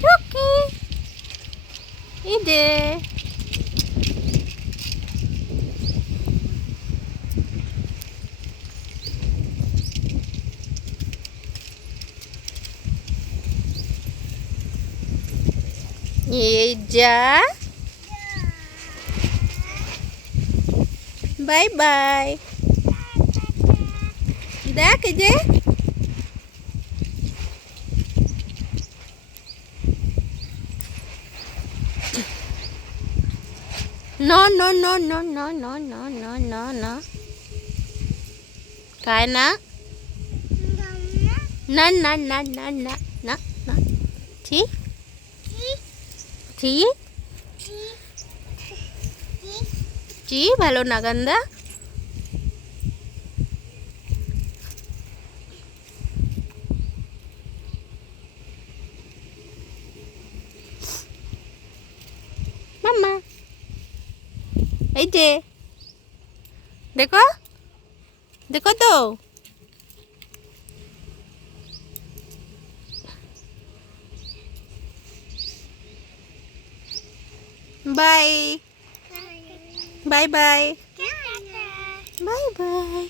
টুকি এই যে এই যা বাই বাই দেখ এই যে No, no, no, no, no, no, no, no, no, no. Cái nè. Na, na, na, na, na, na, na. Chi? Chi? Chi ভালো না গান্দা মাম্মা এই যে দেখো দেখো তো bye bye bye bye bye